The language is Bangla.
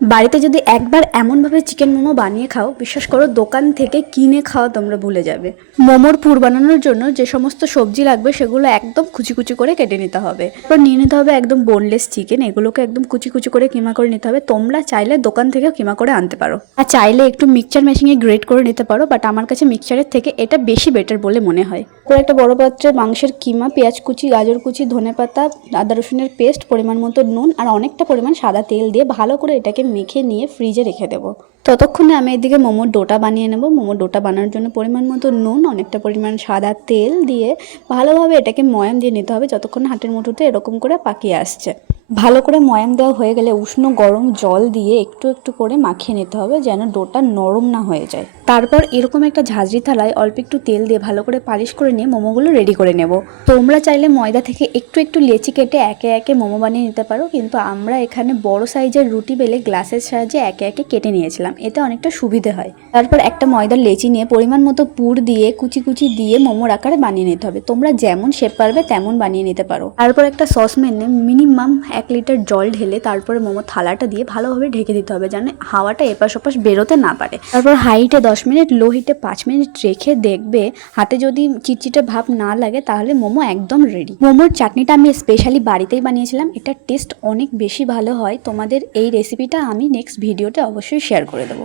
বাড়িতে যদি একবার এমনভাবে চিকেন মোমো বানিয়ে খাও, বিশ্বাস করো দোকান থেকে কিনে খাওয়া তোমরা ভুলে যাবে। মোমোর পুর বানানোর জন্য যে সমস্ত সবজি লাগবে সেগুলো একদম কুচি কুচি করে কেটে নিতে হবে। এরপর নিয়ে নিতে হবে একদম বোনলেস চিকেন, এগুলোকে একদম কুচি কুচি করে কিমা করে নিতে হবে। তোমরা চাইলে দোকান থেকেও কিমা করে আনতে পারো, আর চাইলে একটু মিক্সচার মেশিনে গ্রেট করে নিতে পারো, বাট আমার কাছে মিক্সচারের থেকে এটা বেশি বেটার বলে মনে হয়। এরপর একটা বড় পাত্রে মাংসের কিমা, পেঁয়াজ কুচি, গাজর কুচি, ধনেপাতা, আদা রসুনের পেস্ট, পরিমাণ মতো নুন আর অনেকটা পরিমাণ সাদা তেল দিয়ে ভালো করে এটাকে মেখে নিয়ে ফ্রিজে রেখে দেবো। ততক্ষণে আমি এদিকে মোমোর ডোটা বানিয়ে নেব। মোমোর ডোটা বানানোর জন্য পরিমাণ মতো নুন, অনেকটা পরিমাণ সাদা তেল দিয়ে ভালোভাবে এটাকে ময়াম দিয়ে নিতে হবে যতক্ষণ হাতের মুঠোতে এরকম করে পাকিয়ে আসছে। ভালো করে ময়াম দেওয়া হয়ে গেলে উষ্ণ গরম জল দিয়ে একটু একটু করে মাখিয়ে নিতে হবে যেন ডোটা নরম না হয়ে যায়। তারপর এরকম একটা ঝাঁঝরি থালায় অল্প একটু তেল দিয়ে ভালো করে পালিশ করে নিয়ে মোমোগুলো রেডি করে নেব। তোমরা চাইলে ময়দা থেকে একটু একটু লেচি কেটে একে একে মোমো বানিয়ে নিতে পারো, কিন্তু আমরা এখানে বড় সাইজের রুটি বেলে গ্লাসের সাহায্যে একে একে কেটে নিয়েছিলাম, এতে অনেকটা সুবিধে হয়। তারপর একটা ময়দার লেচি নিয়ে পরিমাণ মতো পুর দিয়ে কুচি কুচি দিয়ে মোমোর আকারে বানিয়ে নিতে হবে। তোমরা যেমন শেপ পারবে তেমন বানিয়ে নিতে পারো। তারপর একটা সসপ্যানে মিনিমাম 1 লিটার জল ঢেলে তারপরে মোমো থালাটা দিয়ে ভালোভাবে ঢেকে দিতে হবে যেন হাওয়াটা এপাশ ওপাশ বেরোতে না পারে। তারপর হাইটে 10 মিনিট, লো হিটে 5 মিনিট রেখে দেখবে হাতে যদি চিটচিটে ভাব না লাগে তাহলে মোমো একদম রেডি। মোমোর চাটনিটা আমি স্পেশালি বাড়িতেই বানিয়েছিলাম, এটার টেস্ট অনেক বেশি ভালো হয়। তোমাদের এই রেসিপিটা আমি নেক্সট ভিডিওতে অবশ্যই শেয়ার করে দেবো।